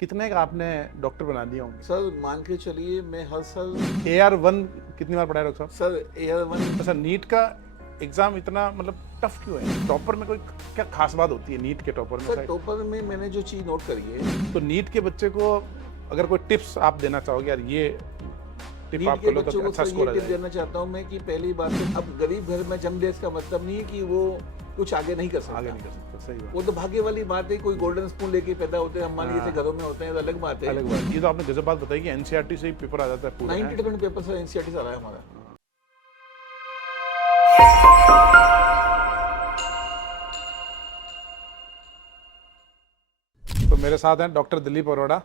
कितने का आपने डॉक्टर बना दिए होंगे? सर मान के चलिए मैं हर साल AR1 कितनी बार पढ़ा है डॉक्टर साहब? सर AR1 अच्छा, नीट का एग्जाम इतना मतलब टफ क्यों है? टॉपर में कोई क्या खास बात होती है नीट के टॉपर में? सर टॉपर में मैंने जो चीज़ नोट करी है, तो नीट के बच्चे को अगर कोई टिप्स आप देना चाहोगे, यार ये टिप नीट आप के कर लो बच्चों तो को अच्छा सर स्कोर ये आ टिप जाएगा। देना चाहता हूँ मैं कि पहली बात तो अब गरीब घर में जन्म ले इसका मतलब नहीं है कि वो कुछ आगे नहीं कर आगे सकता। नहीं कर सकता, सही बात। वो तो भाग्य वाली बात है, कोई गोल्डन स्पून लेके पैदा होते हैं, हम मान लीजिए हाँ। घरों में होते हैं तो अलग बात है। अलग बात। ये तो आपने गजब बात बताई कि NCERT से ही पेपर आ जाता है पूरा। 90% पेपर सर NCERT से आ रहा है हमारा। तो मेरे साथ हैं डॉक्टर दिलीप अरोड़ा।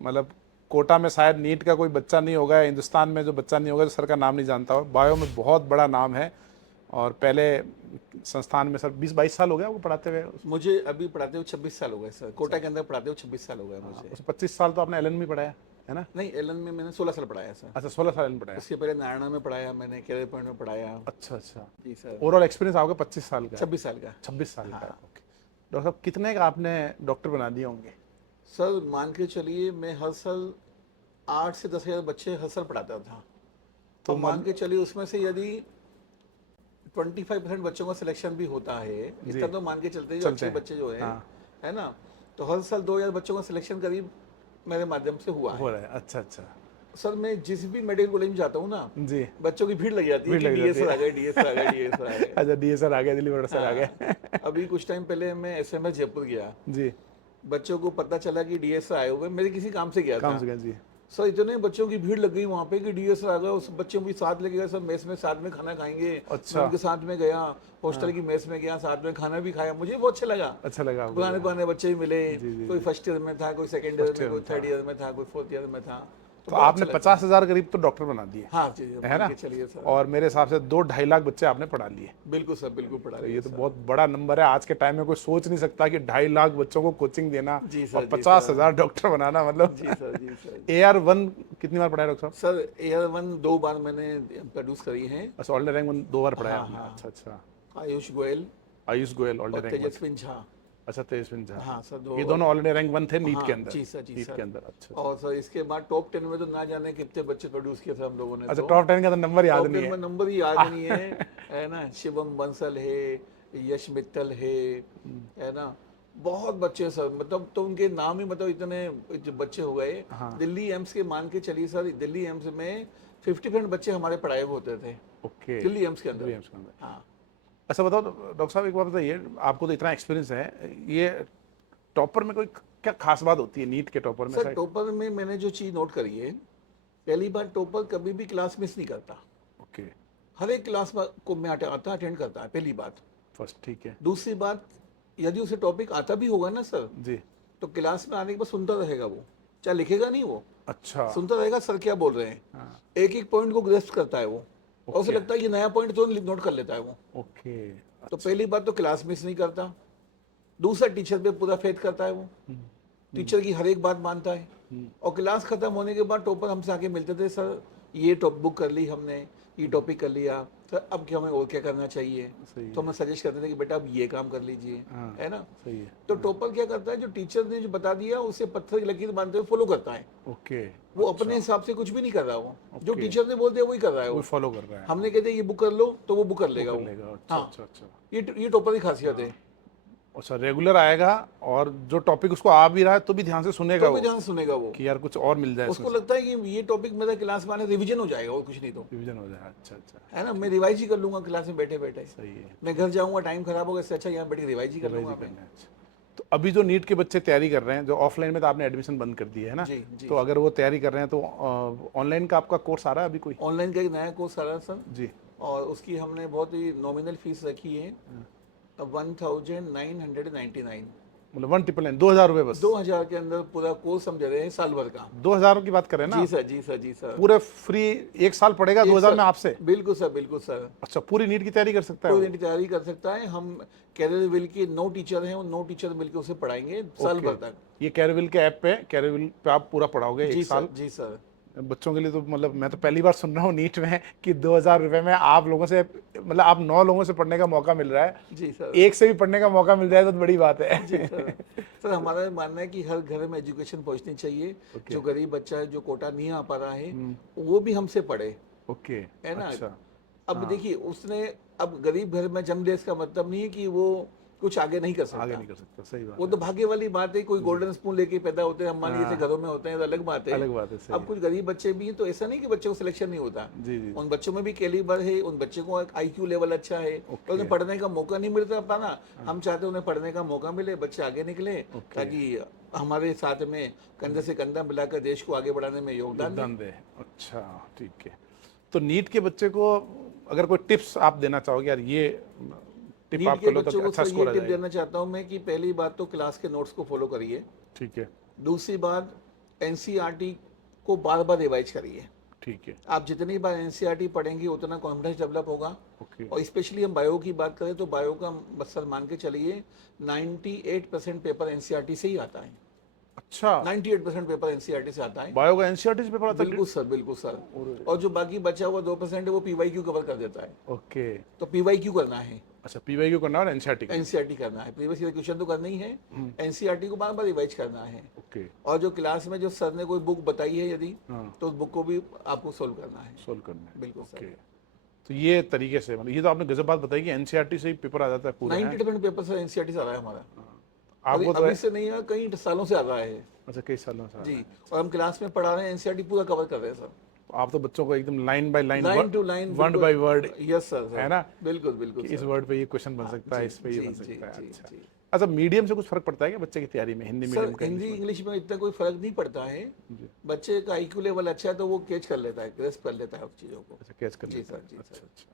मतलब कोटा में शायद नीट का कोई बच्चा नहीं होगा, हिंदुस्तान में जो बच्चा नहीं होगा जो सर का नाम नहीं जानता हो। बायो में बहुत बड़ा नाम है और पहले संस्थान में सर 20-22 साल हो गया आपको पढ़ाते हुए? मुझे अभी पढ़ाते हुए 26 साल हो गए सर, कोटा के अंदर पढ़ाते हुए 26 साल हो गए मुझे। उस 25 साल तो आपने LN में पढ़ाया है ना? नहीं, एलन में मैंने 16 साल पढ़ाया सर। अच्छा, 16 साल LN पढ़ाया। उसके पहले नारायणा में पढ़ाया मैंने, कैरियर पॉइंट में पढ़ाया। अच्छा अच्छा। जी सर। ओवरऑल एक्सपीरियंस आपका 25 साल का है? 26 साल का। 26 साल का है। हाँ। ओके डॉक्टर साहब, कितने का आपने डॉक्टर बना दिए होंगे? सर मान के चलिए मैं हर साल 8 से 10 हज़ार बच्चे हर साल पढ़ाता था। तो मान के चलिए उसमें से यदि 25% बच्चों का सिलेक्शन भी होता है, इतना तो मान के चलते हैं जो अच्छे बच्चे जो हैं, है ना, तो हर साल 2000 बच्चों का सिलेक्शन करीब मेरे माध्यम से हुआ हो है। रहा है। अच्छा अच्छा सर मैं जिस भी मेडिकल कॉलेज में जाता हूँ ना, जी। बच्चों की भीड़ लग जाती है भीड़ कि लग डीएस जाती सर है। आ गए, डीएस सर आ गए, डीएस सर आ गए। अच्छा, DA सर आ गए, दिलीप अरोड़ा सर आ गए। हाँ। अभी कुछ टाइम पहले मैं SMS जयपुर गया, जी। बच्चों को पता चला कि डीएस सर आए हुए, मेरे किसी काम से गया काम था से गया जी। सर। इतने बच्चों की भीड़ लग गई वहाँ पे कि डीएस आ गया, उस बच्चों को भी साथ लेके गया, सब मेस में साथ में खाना खाएंगे। अच्छा। मैं उनके साथ में गया, हॉस्टल की मेस में गया, साथ में खाना भी खाया, मुझे बहुत अच्छा लगा। अच्छा लगा आपको? पुराने पुराने बच्चे भी मिले, जी, कोई फर्स्ट ईयर में था, कोई सेकंड ईयर में, कोई था। थर्ड ईयर में था, कोई फोर्थ ईयर में था। तो बहुत आपने अच्छा लगता 50,000 करीब तो डॉक्टर बना दिए, हाँ जी, है मान ना? के चलिए सर। और मेरे हिसाब से 2-2.5 लाख बच्चे आपने पढ़ा लिए। बिल्कुल सर, बिल्कुल पढ़ा तो रही ये है तो सर। बहुत बड़ा नंबर है। आज के टाइम में कोई सोच नहीं सकता कि 2.5 लाख बच्चों को कोचिंग देना जी सर, और जी 50,000 डॉक्टर बनाना, मतलब। जी सर, जी सर। AR1 कितनी बार पढ़ा है डॉक्टर साहब? सर AR1 2 बार मैंने प्रोड्यूस करी है। अच्छा, ऑल रैंक 1 2 बार पढ़ा है हाँ आपने? हाँ। अच्छा अच्छा। आयुष गोयल आयुष गोयल ऑल और रैंक 1। तेजस्विन झा। अच्छा, तेजस्विन झा। हाँ सर, दो। ये दोनों ऑलरेडी रैंक 1 थे नीट के हाँ अंदर? जी सर, जी नीट सर। के अंदर। अच्छा। और सर इसके बाद टॉप 10 में तो ना जाने कितने बच्चे प्रोड्यूस किए थे हम लोगों ने। अच्छा, तो टॉप 10 का तो नंबर याद टॉप नहीं 10 है? में नंबर ही याद नहीं है ना। शिवम बंसल है, यश मित्तल है ना, बहुत बच्चे सर, मतलब तो उनके नाम ही मतलब इतने जो बच्चे हो गए। हाँ। दिल्ली एम्स के मान के चलिए सर, दिल्ली एम्स में 50% बच्चे हमारे पढ़ाए हुए होते थे। ओके। दिल्ली एम्स के अंदर। दिल्ली एम्स के अंदर। हाँ। अच्छा बताओ डॉक्टर साहब, एक बात बताइए, आपको तो इतना एक्सपीरियंस है, ये टॉपर में कोई क्या खास बात होती है नीट के टॉपर में? सर टॉपर में मैंने जो चीज़ नोट करी है, पहली बार टॉपर कभी भी क्लास मिस नहीं करता। ओके। हर एक क्लास को में आता अटेंड करता है, पहली बात। फर्स्ट, ठीक है। दूसरी बात, यदि उसे टॉपिक आता भी होगा ना सर, जी। तो क्लास में आने के बाद सुनता रहेगा वो, चाहे लिखेगा नहीं वो, अच्छा। सुनता रहेगा सर क्या बोल रहे हैं। हाँ। एक एक पॉइंट को ग्रेस्प करता है वो, और उसे लगता है ये नया पॉइंट तो नोट कर लेता है वो। ओके। तो पहली बात तो क्लास मिस नहीं करता। दूसरा, टीचर पे पूरा फेथ करता है वो, टीचर की हर एक बात मानता है। और क्लास खत्म होने के बाद टॉपर हमसे आके मिलते थे, सर ये टॉप बुक कर ली हमने, ये टॉपिक कर लिया सर, अब क्या हमें और क्या करना चाहिए। तो हमें सजेस्ट करते थे कि बेटा अब ये काम कर लीजिए, है ना। सही है। तो टॉपर क्या करता है, जो टीचर ने जो बता दिया उसे पत्थर की लकीर बांधते हुए फॉलो करता है। ओके। वो अपने हिसाब से कुछ भी नहीं कर रहा, वो जो टीचर ने बोल दिया वही कर रहा है वो वो। फॉलो कर रहा है। हमने कहते ये बुक कर लो तो वो बुक कर लेगा वो। अच्छा हाँ, अच्छा अच्छा। ये टॉपर की खासियत है। अच्छा, रेगुलर आएगा और जो टॉपिक उसको आ भी रहा है तो भी ध्यान से सुनेगा तो वो, भी ध्यान से सुनेगा वो, कि यार कुछ और मिल जाए, उसको लगता है कि ये टॉपिक मेरा क्लास में आने रिविजन हो जाएगा और कुछ नहीं तो, रिवीजन हो जाए। अच्छा अच्छा। है ना, मैं रिवाइज ही कर लूंगा क्लास में बैठे बैठे। सही है। मैं घर जाऊंगा, टाइम खराब होगा, इससे अच्छा यहाँ बैठ के रिवाइज ही कर लूंगा मैं। करना है। अच्छा। तो अभी जो नीट के बच्चे तैयारी कर रहे हैं, जो ऑफलाइन में तो आपने एडमिशन बंद कर दी है ना? जी जी। तो अगर वो तैयारी कर रहे हैं तो ऑनलाइन का आपका कोर्स आ रहा है अभी कोई? ऑनलाइन का एक नया कोर्स आ रहा है सर, जी। और उसकी हमने बहुत ही नॉमिनल फीस रखी है, 1999। मतलब 1,999, 2,000 रुपये बस? 2000 के अंदर पूरा कोर्स हम दे रहे हैं, साल भर का। 2,000 की बात कर रहे हैं ना? जी सर, जी सर, जी सर। पूरे फ्री 1 साल पड़ेगा 2,000 में आपसे? बिल्कुल सर, बिल्कुल सर। अच्छा, पूरी नीट की तैयारी कर सकता है कोई वो? तैयारी कर सकता है। हम कैरियर विल के 9 टीचर हैं, उन 9 टीचर मिलकर उसे पढ़ाएंगे साल भर तक। ये कैरिविल के ऐप पे, कैरिविल पे आप पूरा पढ़ाओगे जी 1 साल? सर, जी सर। बच्चों के लिए तो मतलब मैं तो पहली बार सुन रहा हूँ नीट में कि 2,000 रुपये में आप लोगों से, मतलब आप 9 लोगों से पढ़ने का मौका मिल रहा है। जी सर। एक से भी पढ़ने का मौका मिल जाए तो बड़ी बात है। जी सर। सर हमारा मानना है कि हर घर में एजुकेशन पहुंचनी चाहिए। जो गरीब बच्चा है, जो कोटा नहीं आ पा रहा है, वो भी हमसे पढ़े, ओके, है ना। अच्छा, अब देखिए उसने, अब गरीब घर में जन्म ले इसका मतलब नहीं है कि वो कुछ आगे नहीं कर आगे सकता। नहीं कर सकता, सही बात वो तो भाग्य वाली बात है। कोई गोल्डन स्पून लेके पैदा होते हैं, हम मान लीजिए ऐसे घरों में होते हैं तो अलग बात है। अलग बात है, सही अब कुछ गरीब बच्चे भी हैं, तो ऐसा नहीं कि बच्चों को सिलेक्शन नहीं होता। जी जी उन बच्चों में भी कैलिबर है, उन बच्चों को आईक्यू लेवल अच्छा है, तो उन्हें पढ़ने का मौका नहीं मिलता पाना। हम चाहते हैं उन्हें पढ़ने का मौका मिले, बच्चे आगे निकले, ताकि हमारे साथ में कंधे से कंधा मिलाकर देश को आगे बढ़ाने में योगदान दें। योगदान दे। अच्छा, ठीक है। तो नीट के बच्चे को अगर कोई टिप्स आप देना चाहोगे, यार ये टिप नीट आप के कर लो बच्चों तो को अच्छा सर स्कोर ये आ टिप जाएगा। देना चाहता हूँ मैं कि पहली बात तो क्लास के नोट्स को फॉलो करिए। ठीक है, दूसरी बात, एनसीईआरटी को बार बार रिवाइज करिए। ठीक है, आप जितनी बार एनसीईआरटी पढ़ेंगे उतना कॉन्फिडेंस डेवलप होगा। ओके, और स्पेशली हम बायो की बात करें तो बायो का सर मान के चलिए 98% पेपर एनसीईआरटी से ही आता है। अच्छा। 98% पेपर एनसीईआरटी से आता है। बायो का एनसीईआरटी पे पढ़ा था? बिल्कुल सर, बिल्कुल सर। और जो बाकी बचा हुआ 2% है वो पीवाईक्यू कवर कर देता है। ओके, तो पीवाईक्यू करना है, अच्छा, पीवाईक्यू करना और एनसीईआरटी करना। एनसीईआरटी करना है। प्रीवियस ईयर क्वेश्चन तो करना ही है, एनसीईआरटी को बार बार रिवाइज करना है। ओके, और जो क्लास में जो सर ने कोई बुक बताई है यदि, हाँ, तो उस बुक को भी आपको सोल्व करना है। सोल्व करना है, बिल्कुल ओके। सर। तो ये तरीके से, मतलब ये तो आपने गजब बात बताई कि एनसीईआरटी से ही पेपर आ जाता है पूरा, है? 90% पेपर सर एनसीईआरटी से आ रहा है हमारा। आपको अभी तो अभी से नहीं है, कई सालों से आ रहा है अच्छा, कई सालों से आ जी। रहा है। और हम क्लास में पढ़ा रहे हैं, एनसीईआरटी पूरा कवर कर रहे हैं सर, तो आप तो बच्चों को एकदम line by line, line to line, word by word, yes sir, है ना, बिल्कुल बिल्कुल कि इस सर। वर्ड पे ये क्वेश्चन बन सकता है, जी, इस पे ये जी, बन जी, सकता है। जी, अच्छा, जी। अच्छा, मीडियम से कुछ फर्क पड़ता है क्या बच्चे की तैयारी में, हिंदी मीडियम सर का, हिंदी इंग्लिश इंग्लिश में इतना कोई फर्क नहीं पड़ता है। जी। बच्चे का आईक्यू लेवल अच्छा है तो वो कैच कर लेता है, ग्रेस्प कर लेता है उस चीज़ों को। अच्छा, कैच कर जी लेता सर, है, जी अच्छा सर। अच्छा।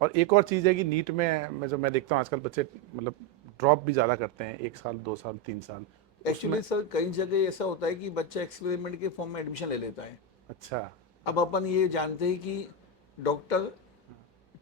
और एक और चीज़ है कि नीट में जो मैं देखता हूँ आजकल बच्चे मतलब ड्रॉप भी ज़्यादा करते हैं, 1 साल 2 साल 3 साल एक्चुअली सर कई जगह ऐसा होता है कि बच्चा एक्सपेरिमेंट के फॉर्म में एडमिशन ले लेता है। अच्छा, अब अपन ये जानते हैं कि डॉक्टर,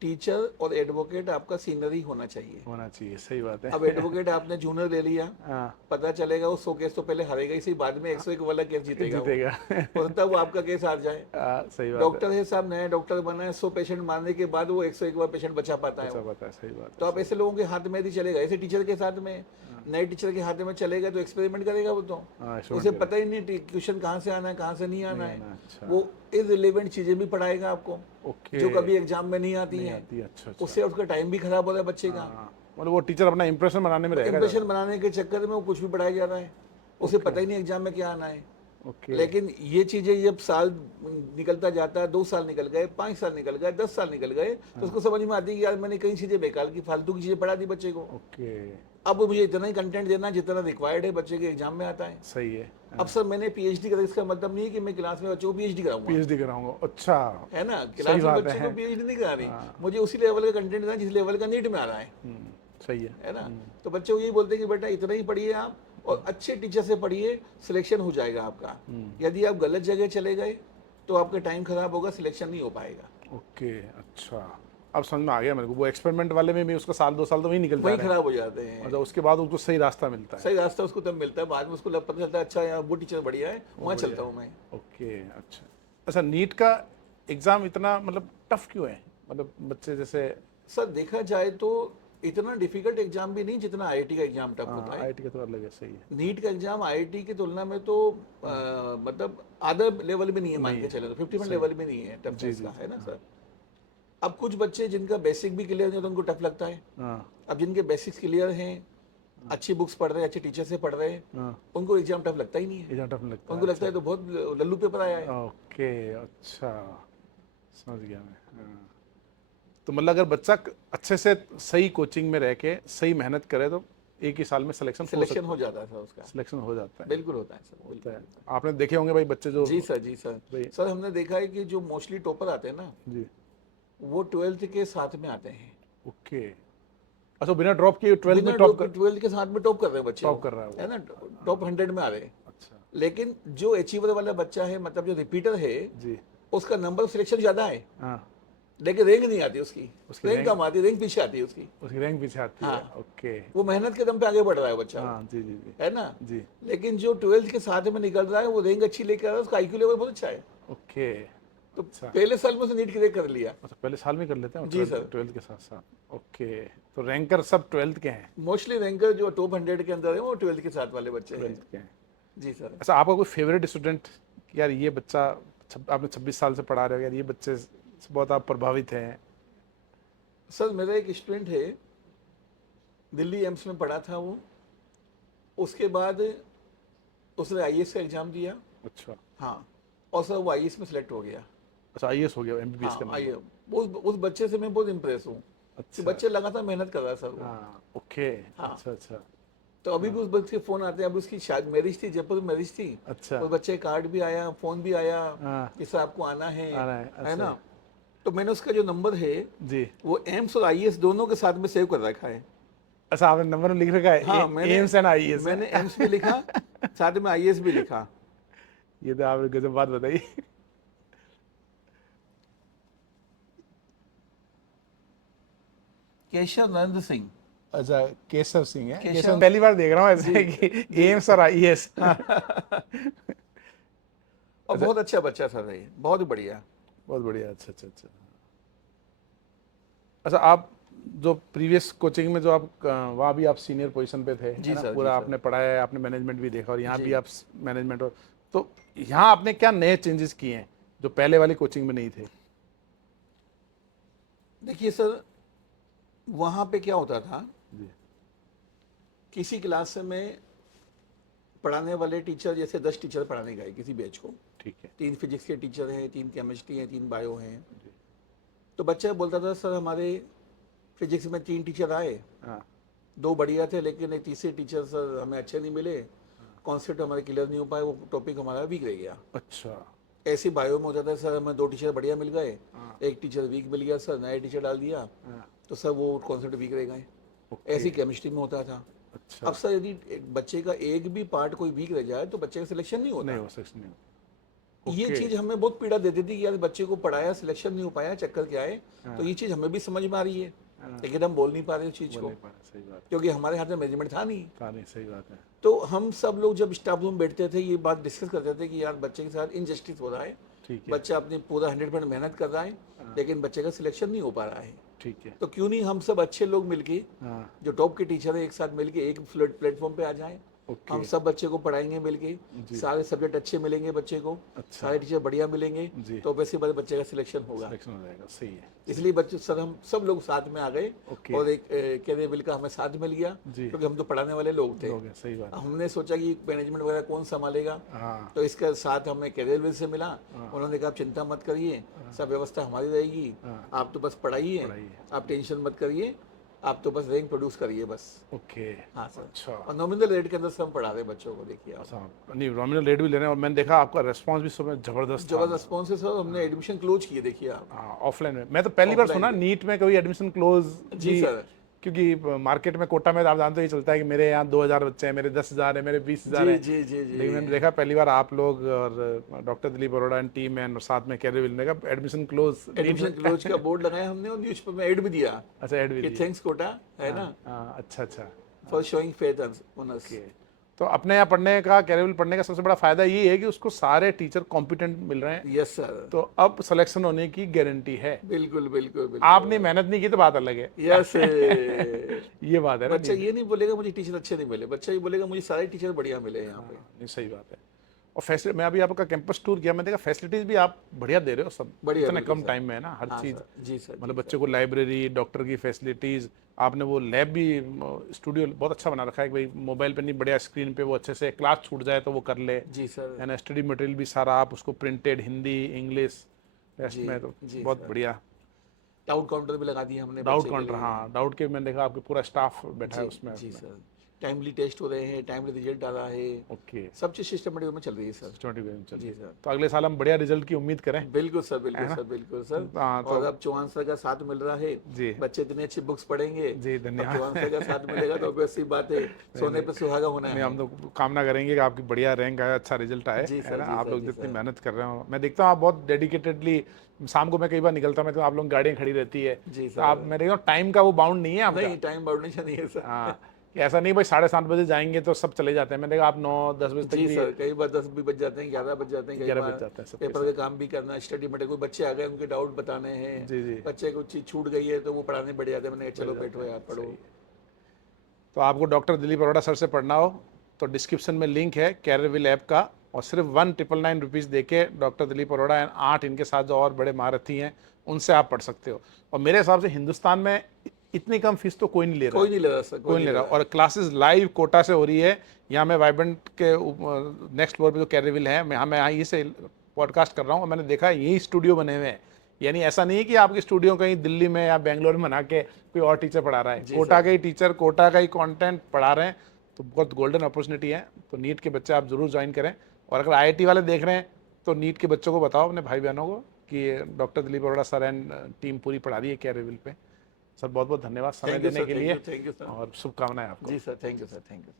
टीचर और एडवोकेट आपका सीनियर ही होना चाहिए। होना चाहिए, सही बात है। अब एडवोकेट आपने जूनियर ले लिया, हाँ, पता चलेगा वो 100 केस तो पहले हारेगा, इसी बाद में 101 वाला केस जीतेगा। जीतेगा। हो सकता है वो आपका केस हार जाए। सही बात डॉक्टर है साहब, नया डॉक्टर बना है, 100 पेशेंट मारने के बाद वो 101 बार पेशेंट बचा पाता है है, वो। पता है, सही बात तो है। आप ऐसे लोगों के हाथ में यदि चलेगा, ऐसे टीचर के साथ में, नए टीचर के हाथ में चलेगा तो एक्सपेरिमेंट करेगा वो तो। हाँ, उसे पता ही नहीं क्वेश्चन कहाँ से आना है, कहाँ से नहीं आना है। अच्छा, वो इररिलेवेंट चीजें भी पढ़ाएगा आपको, ओके, जो कभी एग्जाम में नहीं आती नहीं हैं। आती, अच्छा अच्छा। उससे उसका टाइम भी खराब हो रहा है बच्चे का। हाँ, मतलब वो टीचर अपना इंप्रेशन बनाने में रहेगा इंप्रेशन बनाने के चक्कर में वो कुछ भी पढ़ाया जा रहा है, उसे पता ही नहीं एग्जाम में क्या आना है। ओके, लेकिन ये चीजें जब साल निकलता जाता है, 2 साल निकल गए, 5 साल निकल गए, 10 साल निकल गए, तो उसको समझ में आती है कि यार मैंने कई चीजें बेकार की, फालतू की चीजें पढ़ा दी बच्चे को। ओके, अब मुझे इतना ही कंटेंट देना है जितना रिक्वायर्ड है बच्चे के एग्जाम में आता है। सही है। अब सर मैंने पीएचडी करा, इसका मतलब नहीं है कि मैं क्लास में बच्चों को पीएचडी कराऊंगा, पीएचडी कराऊंगा, अच्छा, है ना। क्लास में बात बच्चे है। को पीएचडी नहीं करानी, मुझे उसी लेवल का कंटेंट देना जिस लेवल का नीट में आ रहा है। सही है। है ना। तो बच्चे को यही बोलते हैं कि बेटा इतना ही पढ़िए आप, और अच्छे टीचर से पढ़िए, सिलेक्शन हो जाएगा आपका। यदि आप गलत जगह चले गए तो आपका टाइम खराब होगा, सिलेक्शन नहीं हो पाएगा। ओके, अच्छा, अब समझ में आ गया मेरे को। वो एक्सपेरिमेंट वाले में भी उसका साल 2 साल तो वही निकल जा वही रहा है, खराब हो जाते हैं। मतलब उसके बाद उसको सही रास्ता मिलता है। सही रास्ता उसको तब मिलता है, बाद में उसको पता चलता है अच्छा यार वो टीचर बढ़िया है, वहाँ चलता हूँ मैं। ओके, अच्छा अच्छा। नीट का एग्ज़ाम इतना मतलब टफ क्यों है? मतलब बच्चे जैसे, सर देखा जाए तो इतना डिफिकल्ट एग्जाम भी नहीं जितना आईआईटी का एग्जाम टफ होता है। आईआईटी का तो अलग है, सही है। नीट का एग्जाम आईआईटी की तुलना में तो मतलब आधा लेवल भी नहीं है, मान के चले तो 50% लेवल भी नहीं है टफनेस का, है ना सर। अब कुछ बच्चे जिनका बेसिक भी क्लियर नहीं होता उनको टफ लगता है। हाँ, अब जिनके बेसिक्स क्लियर हैं, अच्छी बुक्स पढ़ रहे हैं, अच्छे टीचर से पढ़ रहे हैं, हाँ, उनको एग्जाम टफ लगता ही नहीं है। एग्जाम टफ नहीं लगता, उनको लगता है तो बहुत लल्लू पेपर आया है। ओके, अच्छा, समझ गया मैं। हाँ। तो मतलब अगर बच्चा अच्छे से सही कोचिंग में रह के सही मेहनत करे तो एक ही साल में सिलेक्शन सिलेक्शन हो जाता है उसका, सिलेक्शन हो जाता है। बिल्कुल होता है सर, होता है। आपने देखे होंगे भाई बच्चे जो, जी सर, जी सर। भाई, सर हमने देखा है कि जो मोस्टली टॉपर आते हैं ना, जी, वो 12th के साथ में आते हैं। ओके, अच्छा, बिना ड्रॉप किए 12th में बिना टॉप 12th के साथ में टॉप कर रहे हैं बच्चे, टॉप कर रहा है वो। है ना, टॉप 100 में आ रहे हैं। अच्छा, लेकिन जो अचीवर वाला बच्चा है, मतलब जो रिपीटर है, जी, उसका नंबर सिलेक्शन ज्यादा है, हाँ, लेकिन रैंक नहीं आती उसकी रैंक रैंक कम आती है, रैंक पीछे आती है उसकी। उसकी रैंक पीछे आती है, हाँ। ओके, वो मेहनत के दम पे आगे बढ़ रहा है बच्चा, हाँ, जी जी जी, है ना। जी, लेकिन जो 12th के साथ में निकल रहा है वो रैंक अच्छी लेकर आ रहा है, उसका आईक्यू लेवल बहुत अच्छा है। ओके, तो पहले साल में से नीट क्लियर कर लिया। अच्छा, पहले साल में कर लेते हैं जी सर। 12th के साथ साथ। ओके, तो रैंकर सब 12th के हैं? मोस्टली रैंकर जो टॉप 100 के अंदर है वो 12th के साथ वाले बच्चे हैं। 12th के हैं। जी सर। अच्छा, आपका कोई फेवरेट स्टूडेंट, यार ये बच्चा, आपने 26 साल से पढ़ा रहे हो, यार ये बच्चे से बहुत आप प्रभावित हैं? सर मेरा एक स्टूडेंट है, दिल्ली एम्स में पढ़ा था वो, उसके बाद उसने आईएएस का एग्जाम दिया। अच्छा। हाँ, और सर वो आईएएस में सेलेक्ट हो गया। अच्छा, आईएएस हो गया, एमबीबीएस हाँ, करना। आइए, उस बच्चे से मैं बहुत इम्प्रेस हूँ कि अच्छा। बच्चे लगातार मेहनत कर रहा है सर वो। हाँ, ओके। हाँ। अच्छा अच्छा तो अभी भी उस बच्चे के फोन आते हैं। अभी उसकी शायद मैरिज थी, जयपुर में मैरिज थी। अच्छा। उस बच्चे कार्ड भी आया, फोन भी आया हाँ, कि सर आपको आना है, आ रहा है। है अच्छा ना। तो मैंने उसका जो नंबर है जी। वो एम्स और आईएएस दोनों के साथ में सेव कर रखा है। अच्छा, आपने नंबर में लिख रखा है? हाँ, मैंने एम्स एंड आईएएस। मैंने एम्स भी लिखा, साथ में आईएएस भी लिखा। ये तो आपने गजब बात बताई। केशव नरेंद्र सिंह। अच्छा, केशव सिंह है? केशव- केशव पहली बार देख रहा हूँ ऐसे कि एम्स और आईएएस। और बहुत अच्छा बच्चा सर है, बहुत बढ़िया। बहुत बढ़िया। अच्छा अच्छा अच्छा। अच्छा, आप जो प्रीवियस कोचिंग में जो आप वहाँ भी आप सीनियर पोजीशन पे थे, जी है ना? सर, पूरा जी सर। आपने पढ़ाया है, आपने मैनेजमेंट भी देखा, और यहाँ जी। भी आप मैनेजमेंट, और तो यहाँ आपने क्या नए चेंजेस किए हैं जो पहले वाली कोचिंग में नहीं थे? देखिए सर, वहाँ पे क्या होता था, जी। किसी क्लास में पढ़ाने वाले टीचर जैसे 10 टीचर पढ़ाने गए किसी बैच को, ठीक है। 3 फिजिक्स के टीचर हैं, 3 केमिस्ट्री हैं, 3 बायो हैं। जी। तो बच्चा बोलता था सर हमारे फिजिक्स में 3 टीचर आए, हाँ 2 बढ़िया थे लेकिन एक तीसरे टीचर सर हमें अच्छे नहीं मिले, कॉन्सेप्ट हमारे क्लियर नहीं हो पाए, वो टॉपिक हमारा वीक रह गया। अच्छा। ऐसे बायो में हो जाता है सर, हमें 2 टीचर बढ़िया मिल गए, हाँ। एक टीचर वीक मिल गया सर, नया टीचर डाल दिया हाँ, तो सर वो कॉन्सेप्ट वीक रह गए। ओके। ऐसी केमिस्ट्री में होता था। अच्छा। अब सर यदि एक बच्चे का एक भी पार्ट कोई वीक रह जाए तो बच्चे का सिलेक्शन नहीं होता। नहीं हो सकता, नहीं हो। ये ओके। चीज हमें बहुत पीड़ा देती थी कि यार बच्चे को पढ़ाया, सिलेक्शन नहीं हो पाया, चक्कर क्या है। तो ये चीज हमें भी समझ में आ रही है, हाँ। लेकिन हम बोल नहीं पा रहे उस चीज बोल को, नहीं पा रहा, सही बात क्योंकि हमारे हाथ में मैनेजमेंट था नहीं। है। नहीं, सही बात है। तो हम सब लोग जब स्टाफ रूम बैठते थे ये बात डिस्कस करते थे कि यार बच्चे के साथ इनजस्टिस हो रहा है, ठीक है। बच्चा अपनी पूरा 100% मेहनत कर रहा है, लेकिन बच्चे का सिलेक्शन नहीं हो पा रहा है। ठीक है। तो क्यों नहीं हम सब अच्छे लोग मिलके, हाँ, जो टॉप के टीचर है, एक साथ मिलके एक प्लेटफॉर्म पे आ जाएं। ओके। हम सब बच्चे को पढ़ाएंगे मिलके, जी। सारे सब्जेक्ट अच्छे मिलेंगे बच्चे को, अच्छा। सारे टीचर बढ़िया मिलेंगे, जी। तो वैसे बड़े बच्चे का सिलेक्शन होगा। सिलेक्शन हो जाएगा, सही है। इसलिए बच्चे सर हम सब लोग साथ में आ गए, ओके। और एक कैरियर का हमें साथ मिल गया, जी। क्योंकि हम तो पढ़ाने वाले लोग थे। हो गया, सही बात है। हमने सोचा कि मैनेजमेंट वगैरह कौन संभालेगा, हाँ तो इसके साथ हमें कैरियर से मिला। उन्होंने कहा आप चिंता मत करिए, सब व्यवस्था हमारी रहेगी, हाँ। आप तो बस पढ़ाइए, पढ़ाइए। आप टेंशन मत करिए, आप तो बस रैंक प्रोड्यूस करिए बस। ओके। हाँ सर। अच्छा। और नॉमिनल रेट के अंदर से हम पढ़ा रहे हैं बच्चों को, देखिए आप। अच्छा, नहीं नॉमिनल रेट भी ले रहे हैं, और मैंने देखा आपका रेस्पॉन्स भी सुबह जबरदस्त था। जबरदस्त रिस्पॉन्स है सर, हमने एडमिशन क्लोज किए, देखिए आप। हाँ, ऑफलाइन में मैं तो पहली बार Offline सुना में। नीट में कभी एडमिशन क्लोज। जी सर। क्योंकि मार्केट में कोटा में आप जानते ही चलता है कि मेरे यहाँ 2000 बच्चे हैं, मेरे 10,000 है, मेरे 20,000 जी है। जी जी जी। लेकिन मैंने देखा पहली बार आप लोग और doctor Dilip Arora and team and साथ में कैरियर विल ने कहा एडमिशन क्लोज। एडमिशन क्लोज का बोर्ड लगाया हमने, और न्यूज़पेपर में ऐड भी दिया अच्छा, एड भी कि दिया। थैंक्स कोटा, है ना, हाँ, अच्छा अच्छा। For showing faith on us. Okay. तो अपने यहाँ पढ़ने का, कैरियर विल पढ़ने का सबसे बड़ा फायदा ये है कि उसको सारे टीचर कॉम्पिटेंट मिल रहे हैं, यस सर। तो अब सिलेक्शन होने की गारंटी है। बिल्कुल बिल्कुल बिल्कुल। आपने मेहनत नहीं की तो बात अलग है। यस। ये बात है ना। बच्चा ये नहीं बोलेगा मुझे टीचर अच्छे नहीं मिले, बच्चा ये बोलेगा मुझे सारे टीचर बढ़िया मिले यहाँ पे। नहीं, सही बात है। और फैसिलिटी, मैं अभी आपका कैंपस टूर किया, मैं देखा फैसिलिटीज भी आप बढ़िया दे रहे हो सब, बढ़िया, इतने बिल्कुल कम सर। टाइम में है ना, हर हाँ चीज। सर, जी सर। मतलब बच्चे को लाइब्रेरी, डॉक्टर की फैसिलिटीज, आपने वो लैब भी, स्टूडियो बहुत अच्छा बना रखा है कि भाई मोबाइल पे नहीं, बढ़िया स्क्रीन पे वो अच्छे से क्लास छूट जाए तो वो कर ले, जी सर। है ना। स्टडी मटेरियल भी सारा आप उसको प्रिंटेड हिंदी, इंग्लिश, टेस्ट जी, में तो जी बहुत सर। बढ़िया। डाउट काउंटर भी लगा दिया हमने डाउट बच्चे के काउंटर, लिए। हाँ, डाउट के मैंने देखा आपके पूरा स्टाफ बैठा है उसमें। जी सर। टाइमली टेस्ट हो रहे हैं, टाइमली रिजल्ट आ रहा है, ओके। सब चीज सिस्टमेटिक में चल रही है सर। जी सर। तो अगले साल हम बढ़िया रिजल्ट की उम्मीद करें। बिल्कुल सर, बिल्कुल सर, बिल्कुल सर। हाँ, तो और अब चौहान सर का साथ मिल रहा है, जी बच्चे इतनी अच्छी बुक्स पढ़ेंगे, जी, अब धन्यवाद। चौहान सर का साथ मिलेगा तो वैसी बात है, सोने पे सुहागा होना नहीं, है। हम तो कामना करेंगे कि आपकी बढ़िया रैंक आए, अच्छा रिजल्ट आए, जी है सर, ना। जी आप सर, लोग जी जितनी सर। मेहनत कर रहे हो, मैं देखता हूँ आप बहुत डेडिकेटेडली, शाम को मैं कई बार निकलता हूँ, मैं तो आप लोग गाड़ियाँ खड़ी रहती है, जी तो आप, सर। मैं देखता हूँ टाइम का वो बाउंड नहीं है आपका। नहीं, टाइम बाउंड नहीं है सर। हाँ, कि ऐसा नहीं भाई 7:30 बजे जाएंगे तो सब चले जाते हैं, मैंने कहा आप 9-10 बजे तक जी भी सर, कई बार 10 भी बज जाते हैं, 11 बज जाते हैं, कई 11 बार बज जाते हैं सबके पेपर के काम भी करना है, स्टडी मटेरियल, कोई बच्चे आ गए उनके डाउट बताने हैं, जी जी बच्चे को चीज छूट गई है तो वो पढ़ाने बैठ जाते हैं, मैंने कहा चलो बैठो यार पढ़ो। तो आपको डॉक्टर दिलीप अरोड़ा सर से पढ़ना हो तो डिस्क्रिप्शन में लिंक है कैरियरविल ऐप का, और सिर्फ 1999 रुपीज़ दे के डॉक्टर दिलीप अरोड़ा एंड 8 इनके साथ जो और बड़े महारथी हैं उनसे आप पढ़ सकते हो। और मेरे हिसाब से हिंदुस्तान में इतनी कम फीस तो कोई नहीं ले रहा, कोई नहीं ले रहा सर, कोई नहीं ले रहा। और क्लासेस लाइव कोटा से हो रही है। यहाँ मैं वाइब्रेंट के नेक्स्ट फ्लोर पे जो कैरियरविल है, मैं यहीं से पॉडकास्ट कर रहा हूँ और मैंने देखा यही स्टूडियो बने हुए हैं। यानी ऐसा नहीं है कि आपकी स्टूडियो कहीं दिल्ली में या बेंगलोर में बना के कोई और टीचर पढ़ा रहा है, कोटा के ही टीचर, कोटा का ही कंटेंट पढ़ा रहे हैं। तो बहुत गोल्डन अपॉर्चुनिटी है। तो नीट के बच्चे आप जरूर ज्वाइन करें। और अगर आईआईटी वाले देख रहे हैं तो नीट के बच्चों को बताओ, अपने भाई बहनों को, कि doctor Dilip Arora sir and team पूरी पढ़ा रही है कैरियरविल पे। सर बहुत बहुत धन्यवाद समय देने के लिए, थैंक यू सर। और शुभकामनाएं आपको। जी sir, thank you sir, thank you.